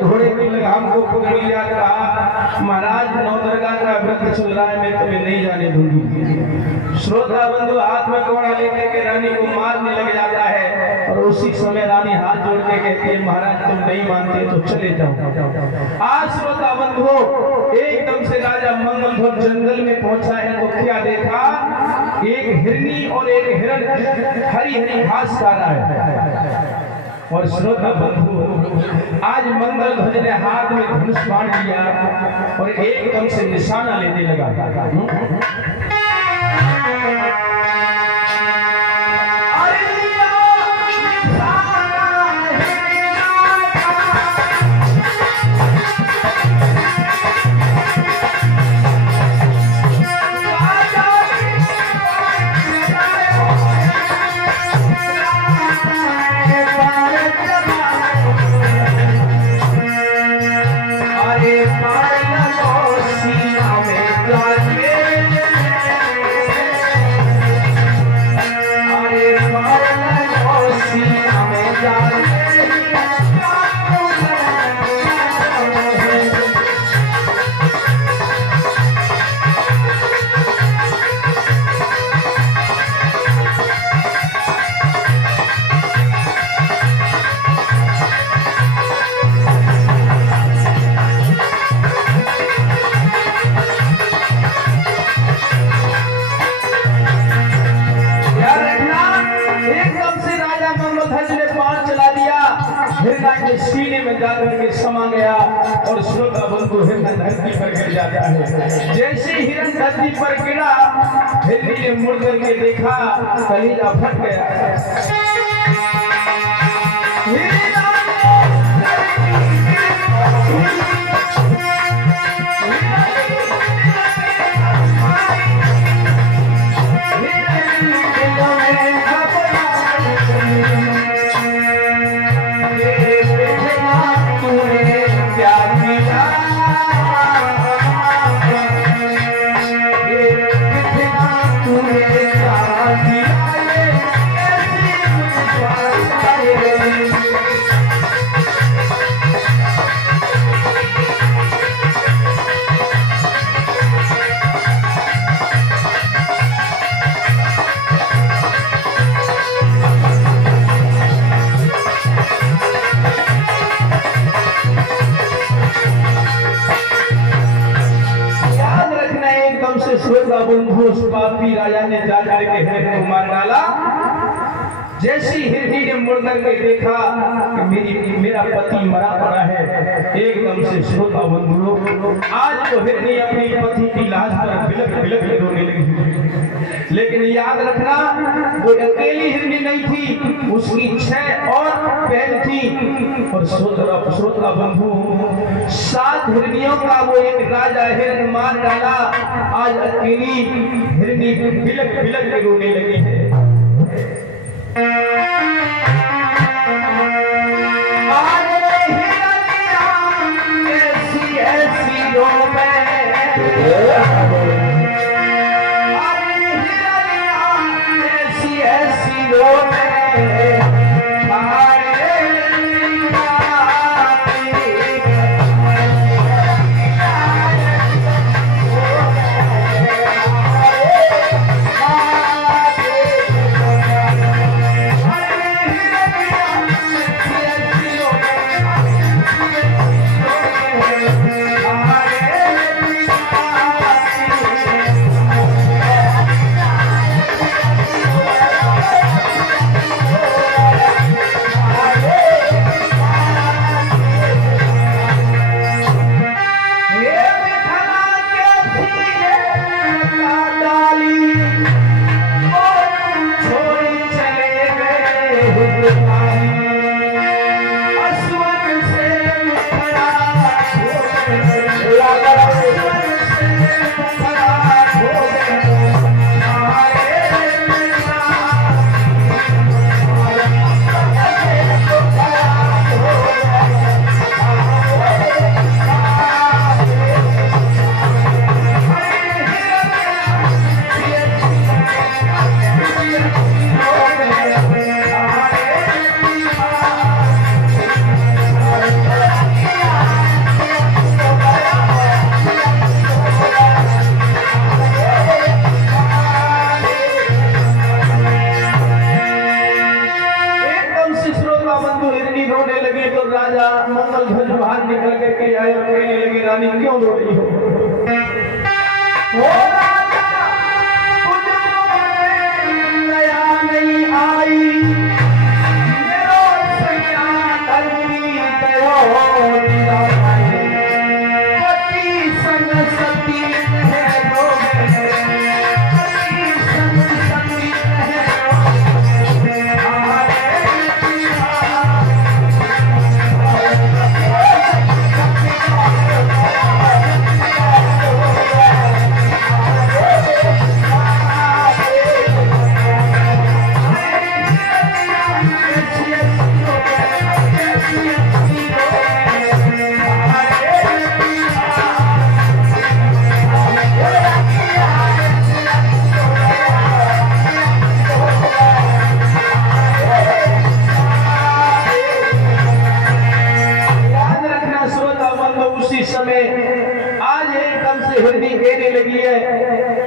घोड़े की लगाम को पकड़ लिया, कहा महाराज नौदरगाह का व्रत चल रहा है, मैं तुम्हें नहीं जाने दूंगी। श्रोता बंधु हाथ में घोड़ा लेकर के रानी को मारने लग जाता है और उसी समय रानी हाथ जोड़ के कहती है महाराज तुम नहीं मानते तो चले जाओ। आज श्रोता बंधु एकदम से राजा मंगलध्वज जंगल में पहुंचा है तो क्या देखा, एक हिरनी और एक हिरण हरी हरी घास खा रहा है। और श्रोता बंधु आज मंगलध्वज ने हाथ में धनुष बांध लिया और एकदम से निशाना लेने लगा। सीने में जाकर के समा गया और श्रोता बंधु हिरण धरती पर गिर जाता है। जैसे हिरण धरती पर गिरा, हिरनी ने मुड़ करके देखा, कलीजा फट गया। पापी राजा ने जाकर के हिरण को मार डाला। जैसी हिरनी ने मुड़ करके देखा कि मेरा पति मरा पड़ा है, एकदम से श्रोता बंधुओं आज वो हिरनी अपनी पति की लाश पर बिलख बिलख रोने लगी। लेकिन याद रखना वो अकेली हिरनी नहीं थी, उसकी 6 और बहन थी। और श्रोता बंधु 7 हिरनियों का वो एक राजा हिरण मार डाला। आज अकेली हिरनी बिलख बिलख रोने लगी है। के आए और कहने लगे रानी क्यों रो रही हो?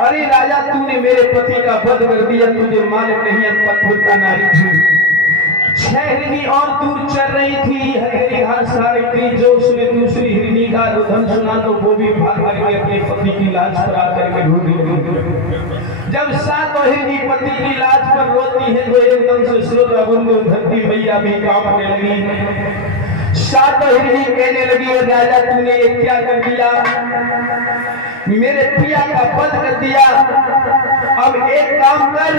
अरे राजा, तूने मेरे पति का वध कर दिया, तुझे मालूम नहीं पत्थर का नारी थी। 6 हिरनी और दूर चल रही थी, हरी घास खा रही थी। जो उसने दूसरी हिरनी का रुदन सुना तो वो भी भाग करके अपने पति की लाश पर आकर के ढूंढ लगी। जब 7 हिरनी पति की लाश पर रोती है तो एकदम से श्रोता बंधु धरती मैया भी कांपने लगी। 7 हिरनी कहने लगी, राजा तूने ये क्या कर दिया? मेरे पिया का वध कर दिया। अब एक काम कर,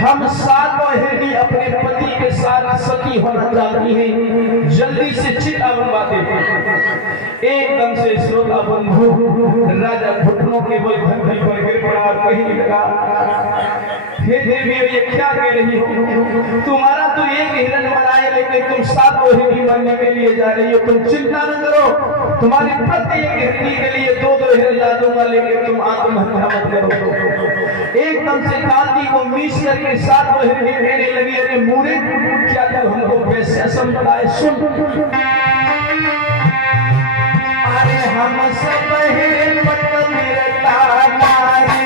हम 7 हिरनी अपने पति के साथ सती होना चाहती हैं, जल्दी से चिता बनवा दे। एकदम से श्रोता बंधु राजा घुटनों के बल धरती पर गिर पड़ा और कहने लगा, हे देवी ये क्या कह रही हो? तुम्हारा तो एक हिरण मरा है, लेकिन तुम 7 हिरनी बनने के लिए जा रही हो। तुम चिंता न करो, तुम्हारी प्रत्येक हिरनी के लिए 2-2 हिरण ला दूंगा, लेकिन तुम आत्महत्या मत करो। एकदम से कांति को मीस करके 7 हिरनी कहने लगी, अरे मूरे क्या तू हमको वैसे समझता है? सुन, अरे हम सब हिरन पट मिलता नारी,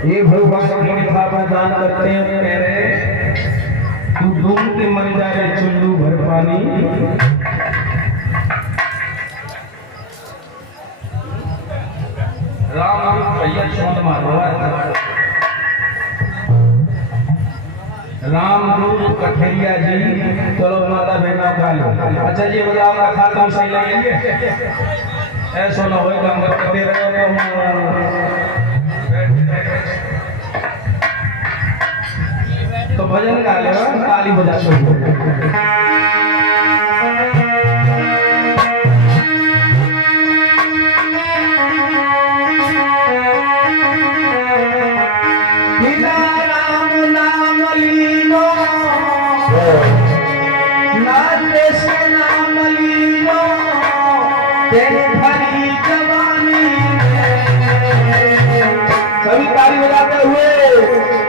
ये भगवान दान करते हैं, कह रहे तू डूब के मर जा रे चुल्लू भर पानी। राम भैया छोड़ मारो, राम रूप कठरिया जी। चलो माता बहना खा लो। अच्छा जी बताओ, कथा तुम सही लगेंगे? ऐसा ना हो काम करते रहो तो भजन गा ले, ताली बजा दो। राम नाम लीनो, नाते से नाम लीनो, तेरे भरी जवानी। सभी ताली बजाते हुए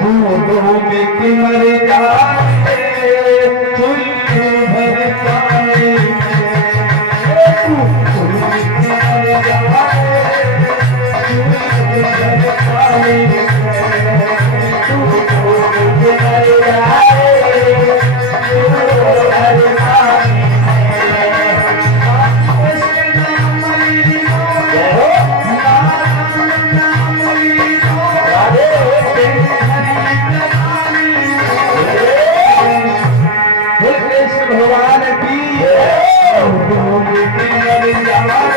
तू में मर जाए चुल्लू भर पानी, Hallelujah.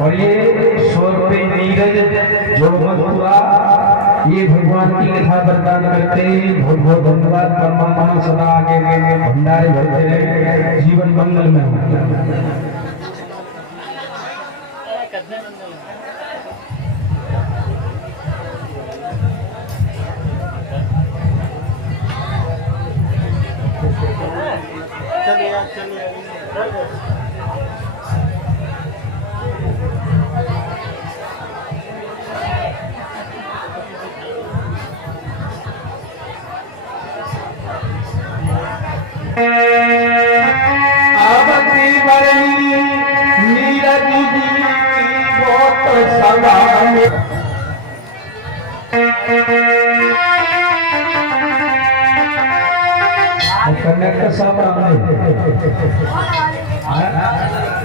और ये 100 रुपये नीरज जो मधुरा ये भगवान की कथा प्रदान करते बहुत बहुत धन्यवाद। परमात्मा सदा आगे भंडारे भरते रहे, जीवन मंगल में हो। आवती बरनी नीरज जी बहुत सलाम। कनेक्ट सब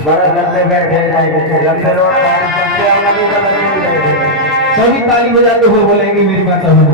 बड़ा लंबे बैठे लंबे रोड सभी ताली बजाते हुए बोलेंगे मेरी माता हूँ।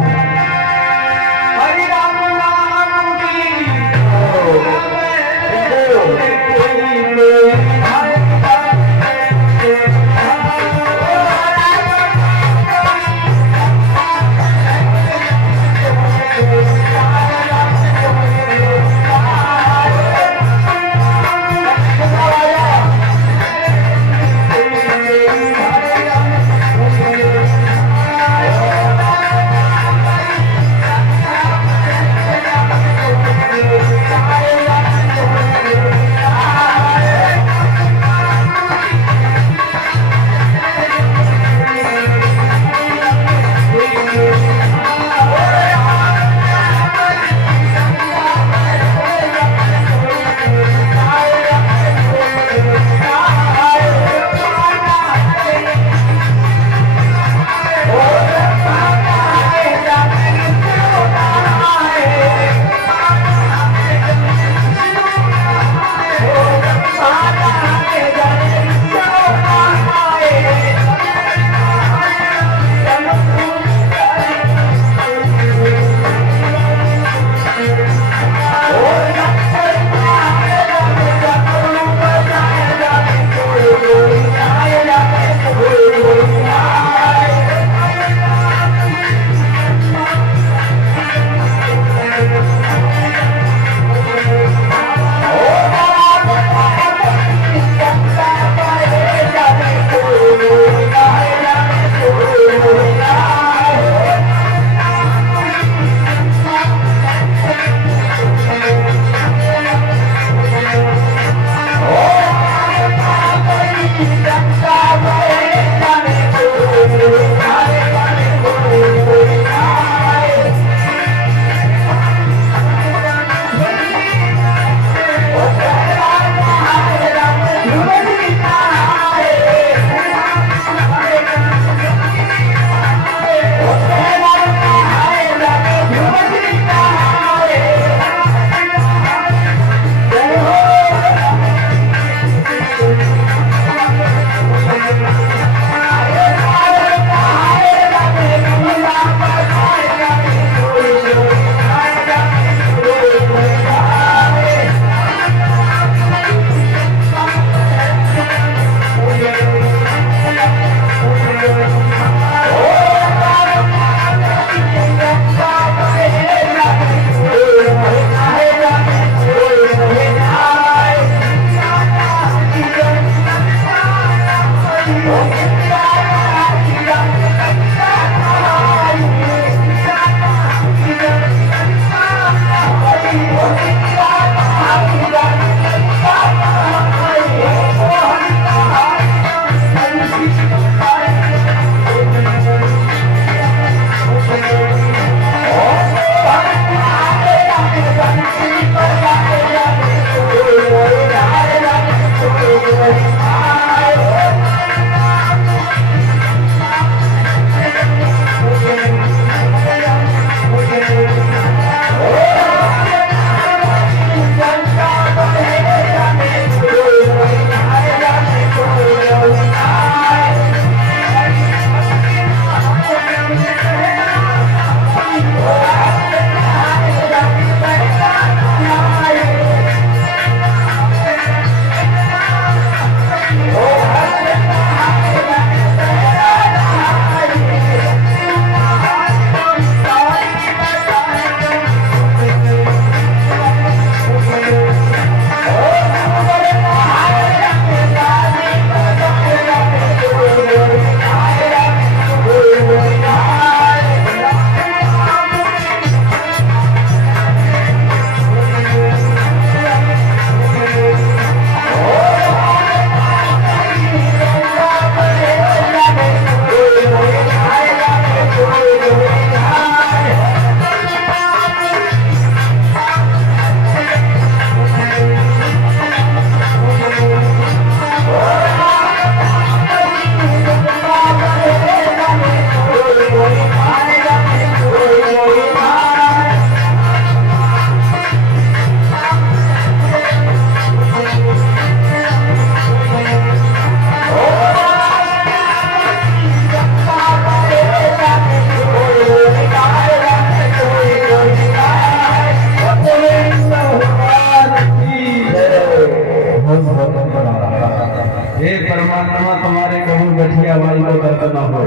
हे परमात्मा तुम्हारे कबूल गठिया भाई को दर्द न हो।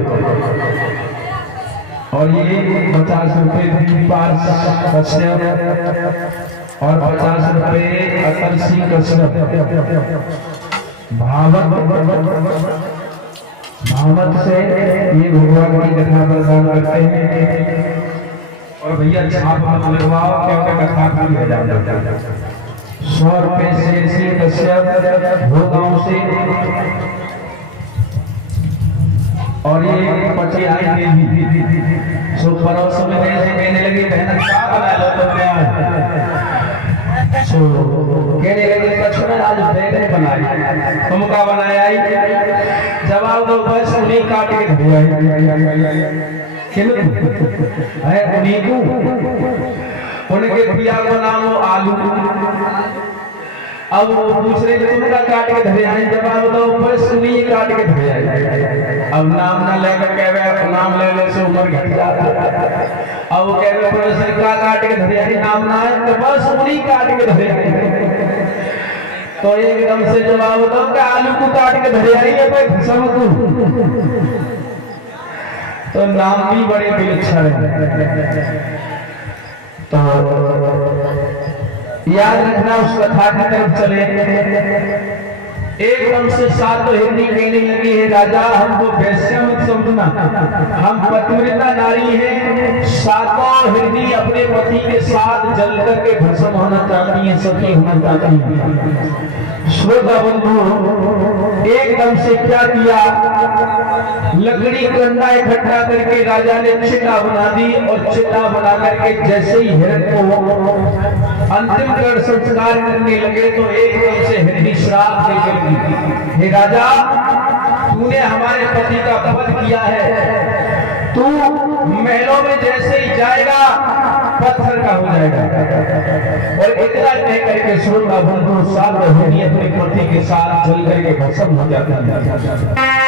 और ये 50 रुपए पार्स कश्यप और 50 रुपए अतल सिंह कश्यप भावत से ये भगवान की कथा प्रदान करते हैं। और भैया छाप मत लगवाओ क्योंकि कथा पूरी हो जाती है। 100 रुपए से सिंह कश्यप भोगांव से और ये पटियाई देवी सो पड़ोस में से कहने लगी बहन क्या बना लो तुमने आज। सो कहने लगी कछुआ आज बैगन बनाई तुम क्या बनाया आई। जवाब दो बस उन्हीं काट के धरे आई क्यों है उन्हीं को उनके पिया को नाम हो आलू। अब वो दूसरे तुमका काट के धरे आए। जवाब दो बस उन्हीं काट के धरे आई। अब नाम ना लेकर कहे नाम लेने से उम्र घट जाता है। अब वो कहे प्रोफेसर का काट के धरे आई नाम ना है तो बस उन्हीं काट के धरे आई। तो एकदम से जवाब दो कि आलू को काट के धरे आई है भाई सबको। तो नाम भी बड़े विलक्षण है। तो याद रखना उस कथा की तरफ चले। एकदम से सात हिरनी कहने लगी है राजा हमको वैश्य मत समझना, हम पतिव्रता नारी हैं। सातों हिरनी अपने पति के साथ जल करके भस्म होना चाहती हैं, सखी होना चाहती हैं। श्रोता बंधु एकदम से क्या किया, लकड़ी कंडा इकट्ठा करके राजा ने चिता बना दी। और चिता बना करके जैसे ही हिरण को अंतिम कर संस्कार करने लगे तो एकदम से हिरनी श्राप देने लगी। हे राजा तूने हमारे पति का वध किया है, तू महलों में जैसे ही जाएगा पत्थर का हो जाएगा। और इतना कह करके श्रोता बंधु सात हिरनी अपने पति के साथ जल करके भस्म हो जाता है।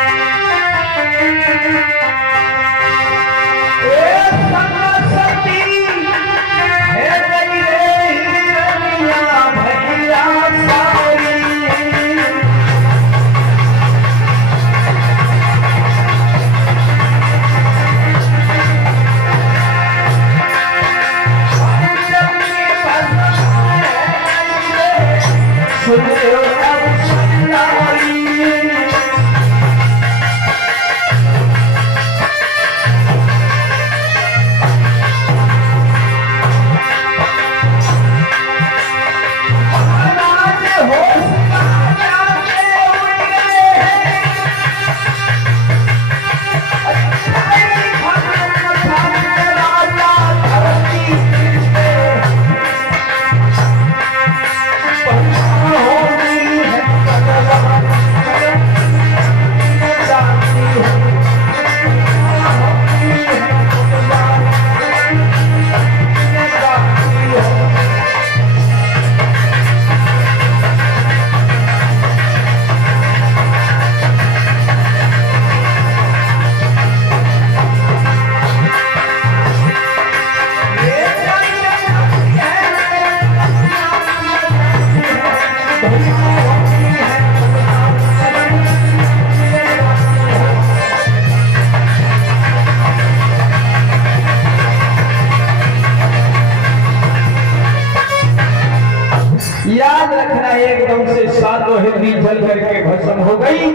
याद रखना एकदम से सातों हिरनी जल करके भस्म हो गई।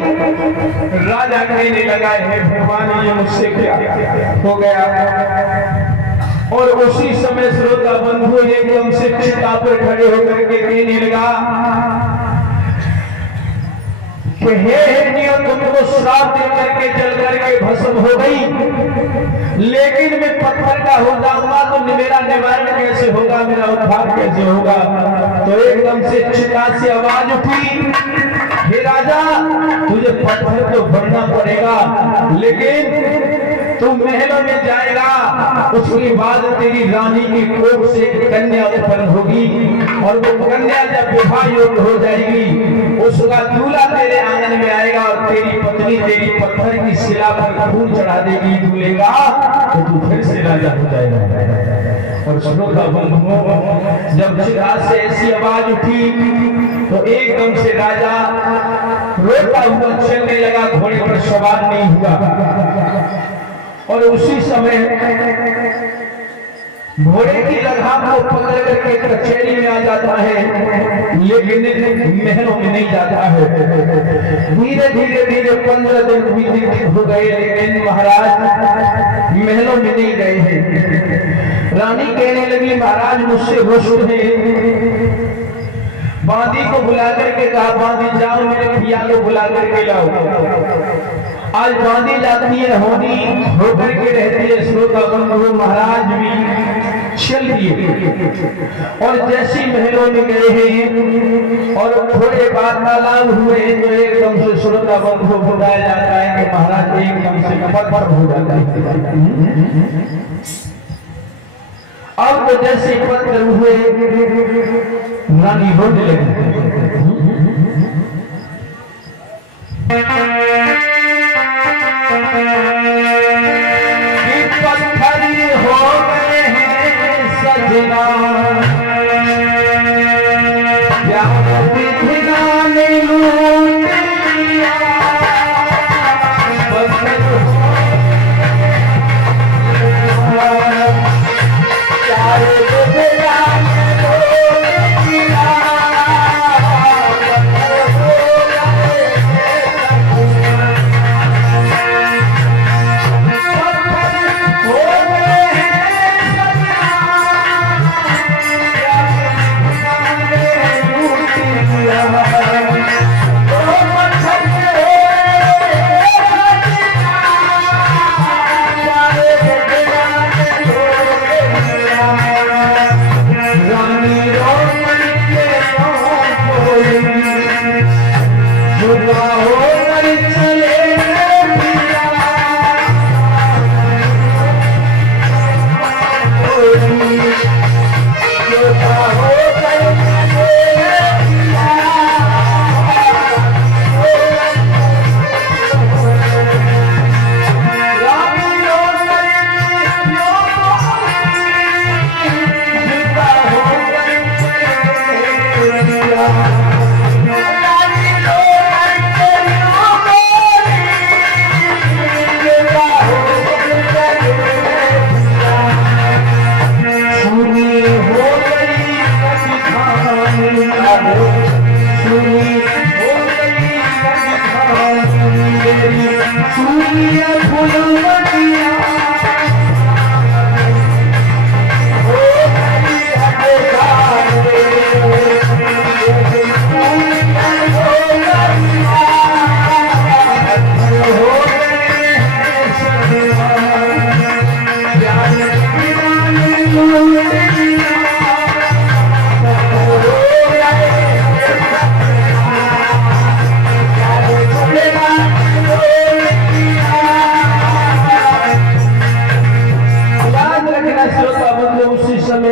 राजा कहने लगा है भगवान ये मुझसे क्या हो गया। और उसी समय श्रोता बंधु एकदम से चिता पर खड़े होकर के कहने लगा कि हे हिरनियों तुमको श्राप दे करके जल करके भस्म हो गई, लेकिन मैं पत्थर का हो जाऊंगा तो मेरा निवारण कैसे होगा, मेरा उद्धार कैसे होगा। तो एकदम से चिता से आवाज उठी, हे राजा तुझे पत्थर तो भरना पड़ेगा, लेकिन तू महलों में जाएगा, उसके बाद तेरी रानी की कोख से कन्या उत्पन्न होगी। और वो कन्या जब विवाह योग्य हो जाएगी उसका दूल्हा तेरे आंगन में आएगा और तेरी पत्नी तेरी पत्थर की शिला पर फूल चढ़ा देगी दूल्हे का, तो तू फिर से राजा हो जाएगा। और श्रोता बंधुओं, जब चिराग से ऐसी आवाज उठी तो एकदम से राजा रोता हुआ चलने लगा, घोड़े पर सवार नहीं हुआ। और उसी समय घोड़े की लगाम को पकड़ करके कचहरी में आ जाता है, लेकिन महलों में नहीं जाता है। धीरे धीरे धीरे 15 दिन व्यतीत हो गए, लेकिन महाराज महलों में नहीं गए हैं। रानी कहने लगी, महाराज मुझसे रुष्ट है। बांदी को बुला करके कहा, बांदी जाओ मेरे पिया को बुला करके लाओ। आज बांदी जाती है, होनी होकर के रहती है। श्रोता बंधु, महाराज भी चल दिए और जैसी महलों में गए हैं और थोड़े वार्तालाप हुए तो एकदम से श्रोता बंधु बताया जाता है कि महाराज एकदम से पत्थर हो जाता है। अब तो जैसे पत्थर हुए, रानी रोने लगी। पत्थर हो गए हैं सजना, प्यार विधिना ने लूट लिया। पत्थर प्यार विधिना ने लूट लिया।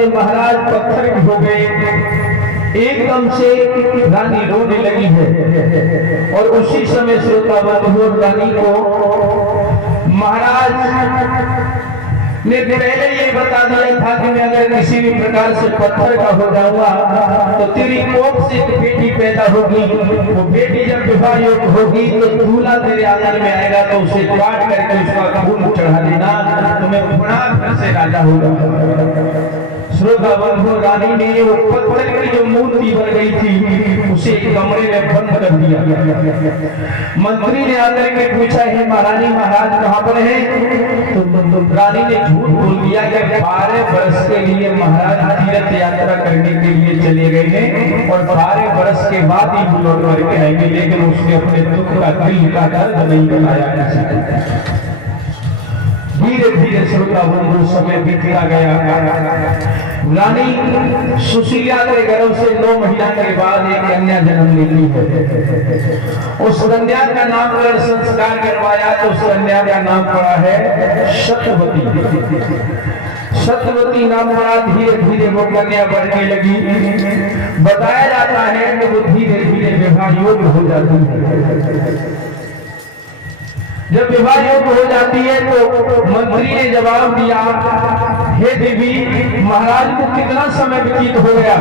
महाराज पत्थर हो गए, एकदम से रानी रोने लगी है। और उसी समय श्रोता बंधु, रानी को महाराज ने पहले ये बता दिया था कि मैं अगर किसी भी प्रकार से पत्थर का हो जाऊंगा तो तेरी कोख से एक बेटी पैदा होगी। वो बेटी जब विवाह योग्य होगी तो दूल्हा तेरे आंगन में आएगा तो उसे काट करके उसका खून चढ़ा देना, तो मैं पुनः फिर से राजा होगा। श्रोता बंधु, रानी ने वो पत्थर की जो मूर्ति बन गई थी उसे कमरे में बंद कर दिया। मंत्री ने आकर के पूछा, है महारानी महाराज कहाँ पर है? तो रानी ने झूठ बोल दिया कि 12 वर्ष के लिए महाराज तीर्थ यात्रा करने के लिए चले गए हैं और 12 वर्ष के बाद ही वो लौट करके आएंगे, लेकिन उसने अपने दुख का दिल का दर्द नहीं बताया। धीरे धीरे श्रोता बंधु समय बीतता गया। रानी सुशीला के गर्भ से 9 महीना के बाद एक कन्या जन्म लेती है। उस कन्या का नाम अगर संस्कार करवाया तो उस कन्या का नाम पड़ा है सत्यवती। सत्यवती नाम पड़ा। धीरे धीरे वो कन्या बढ़ने लगी। बताया जाता है कि वो धीरे धीरे विवाह योग्य हो जाती है। जब विवाह योग्य हो जाती है तो मंत्री ने जवाब दिया हे देवी, महाराज को कितना समय व्यतीत हो गया,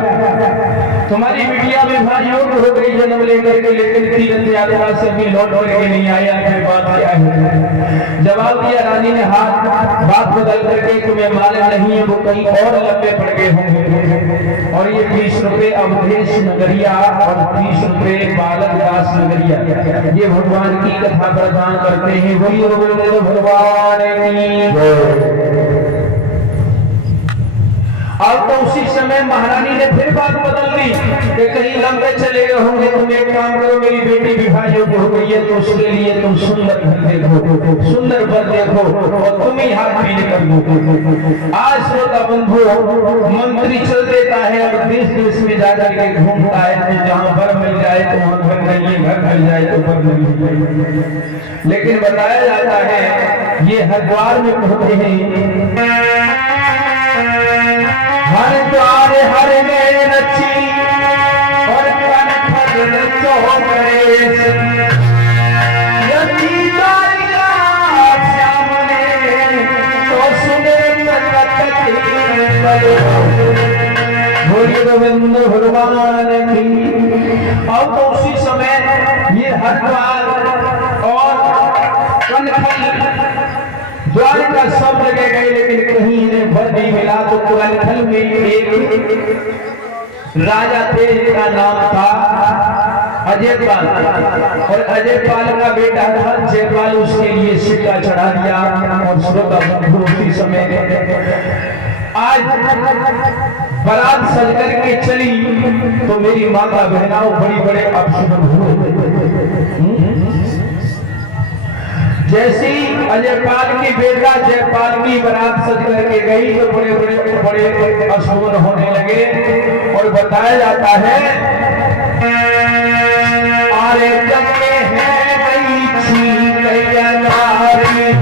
तुम्हारी बिटिया में भाइयों हो गई जन्म लेकर के, लेकिन तीरथ यात्रा से भी लौट करके नहीं आया, फिर बात क्या है? जवाब दिया रानी ने, बात बदल करके तुम्हें मालूम नहीं है, वो कहीं और लंबे पड़ गए होंगे। और ये 20 रुपए अवधेश नगरिया और 20 रुपए बालक दास नगरिया, ये भगवान की कथा प्रदान करते हैं। बोलिए भगवान की। अब तो उसी समय महारानी ने फिर बात बदल दी कि कहीं लंबे चले गए होंगे, तुम एक काम करो, मेरी बेटी विवाह योग्य हो गई है, तो उसके लिए तुम सुंदर घर देखो, सुंदर वर देखो और तुम ही हाथ पीने कर दो। आज श्रोता बंधु, मंत्री चल देता है और देश देश में जाकर के घूमता है, तो जहाँ वर मिल जाए तो वहाँ घर नहीं है, घर मिल जाए तो वर नहीं। लेकिन बताया जाता है ये हरिद्वार में कहते हैं, हर द्वार हर में रची और कनखल चौकरेश, यदि जाएगा सामने तो सुने गोविंद भगवान की। अब तो उसी समय ये हरिद्वार और कनखल द्वार का सब जगह गए, लेकिन कहीं इन्हें वर नहीं मिला। तो कनखल में एक राजा थे जिनका नाम था अजयपाल, और अजयपाल का बेटा था जयपाल, उसके लिए सिक्का चढ़ा दिया। और श्रोता बंधु, उसी समय आज बारात सज करके चली तो मेरी माता बहनाओं बड़ी बड़े अपशुभ हुए। जैसी अजयपाल की बेटा जयपाल की बारात सज करके गई तो बड़े बड़े बड़े अशुभ होने लगे। और बताया जाता है, अरे जब है गई थी कन्यादारी,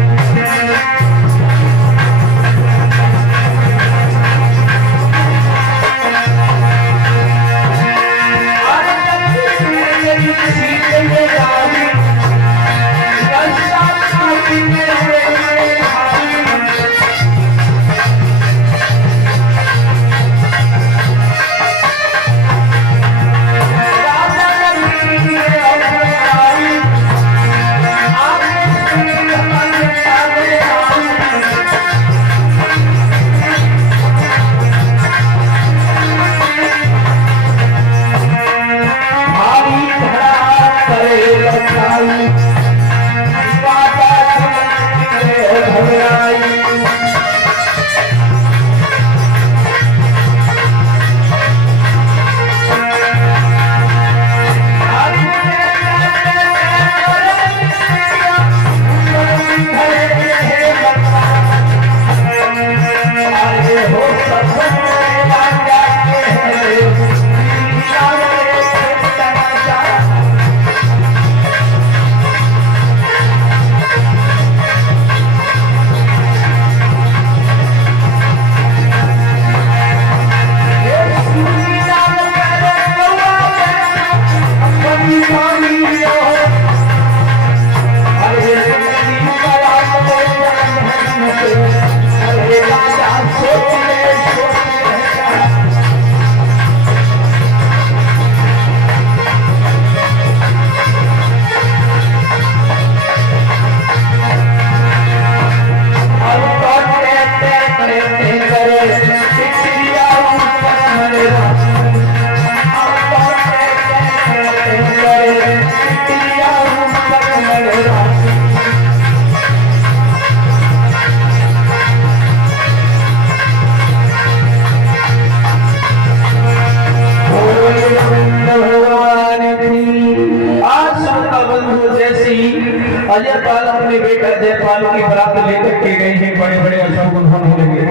अजयपाल अपने बेटा जयपाल की बारात लेकर के गए हैं, बड़े बड़े अशुभ होने लगे।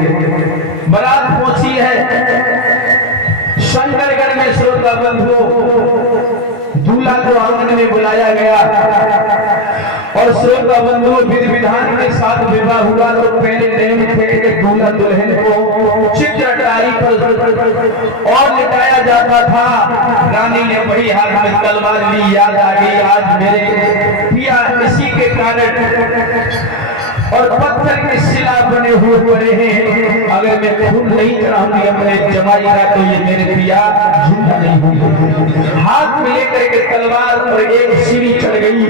बारात पहुंची है शंकरगढ़ में। श्रोता बंधु, दूल्हा को आंगन में बुलाया गया और श्रोता बंधु, विधि विधान के साथ विवाह हुआ। तो पहले नियम थे कि दूल्हा दुल्हन को चित्रकारी पर और लिटाया जाता था। रानी ने वही हाथ में तलवार ली, याद आ गई आज मेरे पिया इसी के कारण, और पत्थर की शिला बने हुए पड़े हैं, अगर मैं खून नहीं चढ़ाऊंगी अपने जमाई का तो ये मेरे पिया जिंदा नहीं होंगे। हाथ में लेकर के तलवार और एक सीढ़ी चढ़ गई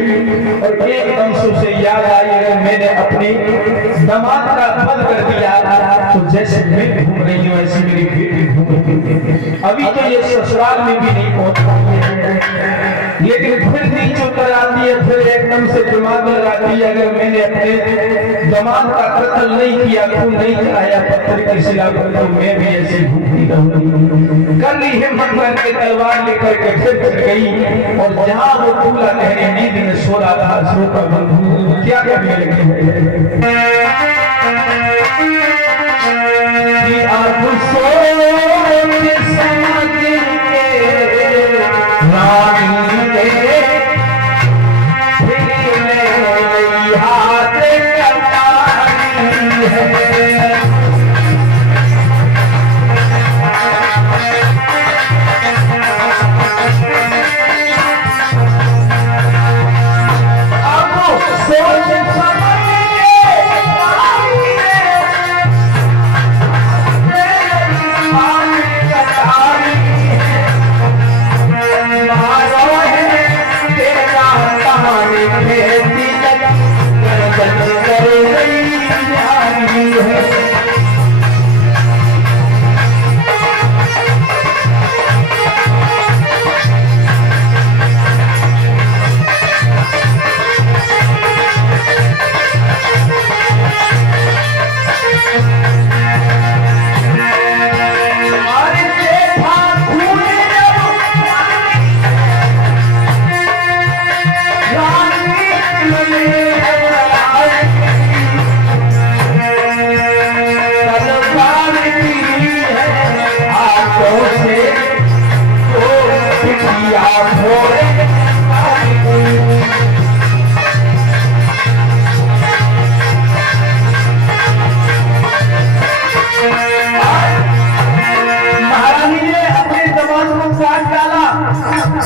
और एकदम से उसे याद आई, अगर मैंने अपने दामाद का वध कर दिया तो जैसे मैं घूम रही हूँ ऐसी मेरी बेटी घूम। अभी तो ये ससुराल में भी नहीं पहुंच पाई है, लेकिन फिर नीचे उतर आती है, फिर एकदम से दिमाग लगाती है, अगर मैंने अपने दामाद का कत्ल नहीं किया, खून नहीं चढ़ाया पत्थर की शिला पर, तो मैं भी ऐसी घूमती रहूंगी। कर ली हिम्मत करके तलवार लेकर के फिर चढ़ गई और जहां वो दूल्हा गहरी नींद में सो रहा था, श्रोता बंधु क्या करने लगे अब सोच समझ के रानी के हाथ कटारी है।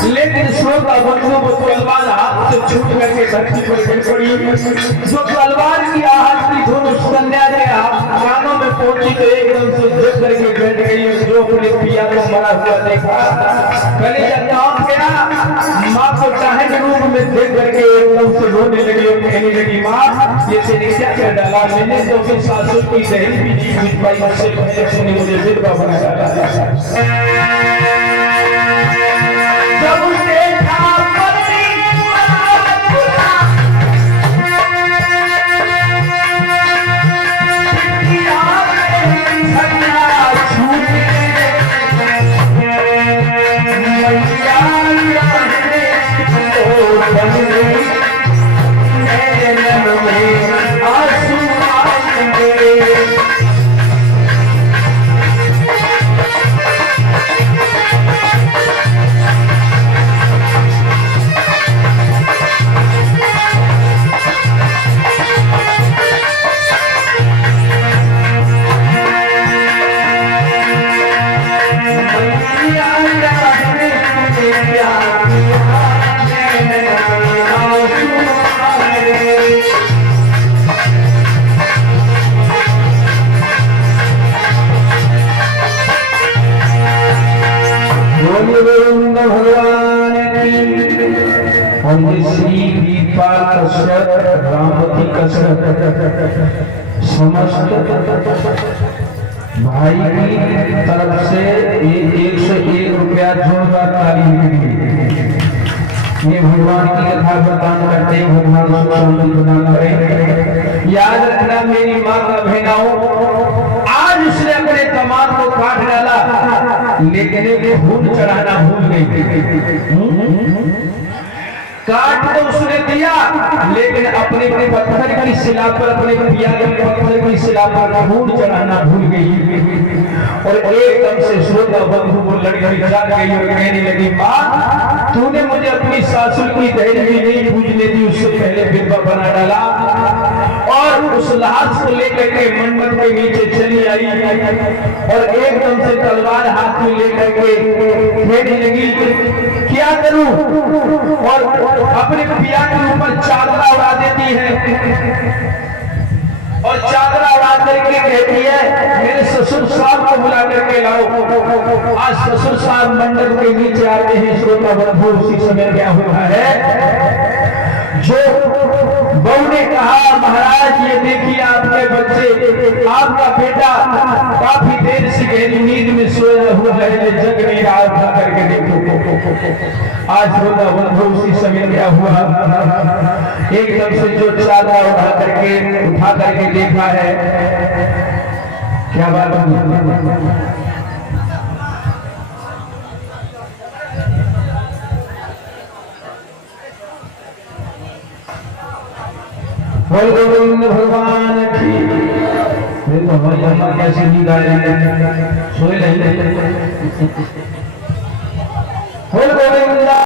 लेकिन श्रोता बंधु वो तलवार हाथ से छूट करके धरती पर गिर पड़ी। जो तलवार की आहट की धुन उस कन्या के कानों में पहुंची तो एकदम से झुक करके बैठ गई। जो अपने पिया को मरा हुआ देखा, कलेजा कांप गया। माँ को चाहे के रूप में देख करके एकदम से रोने लगी और कहने लगी, माँ ये तेरे क्या कर डाला, मैंने तो अपनी सासू की दहेज भी नहीं पूछ पाई, मुझसे पहले तूने मुझे विधवा बना डाला। भगवान की और ये श्री दीपाल कश्यप रामवती कश्यप समस्त भाई की तरफ से 101 रुपया जोरदार ताली मिली। ये भगवान की कथा प्रदान करते हैं, भगवान सुख शांति प्रदान करें। याद रखना मेरी माँ का बहनाओं, आज उसने अपने दामाद को काट डाला लेकिन खून चढ़ाना भूल गई। काट तो उसने दिया लेकिन अपने पत्थर की शिला पर, अपने पिया के पत्थर की शिला पर खून चढ़ाना भूल गई। और एकदम से श्रोता बंधु वो लड़की जाग गई और कहने लगी, माँ तूने मुझे अपनी सासुर की दहेज भी नहीं पूजने दी, उससे पहले विधवा बना डाला। और उस लाश को लेकर के मंडप के नीचे चली आई और एकदम से तलवार हाथ में लेकर के कहने लगी, क्या करूं? और अपने पिया के ऊपर चादरा उड़ा देती है और चादरा उड़ा करके मेरे ससुर साहब को बुला करके लाओ। आज ससुर साहब मंडप के नीचे आते हैं। श्रोता बंधु, उसी समय क्या हुआ है, जो बहू ने कहा महाराज ये देखिए आपके बच्चे, आपका बेटा काफी देर से गहरी नींद में सोया हुआ है, जग नहीं रहा, उठा करके देखो। आज श्रोता बंधु उसी समय क्या हुआ, एकदम से जो चादर उठा करके देखा है, क्या बात है, बोल गोविंद भगवान की। हमारी अम्मा कैसे नींद आ रही है, सोए नहीं।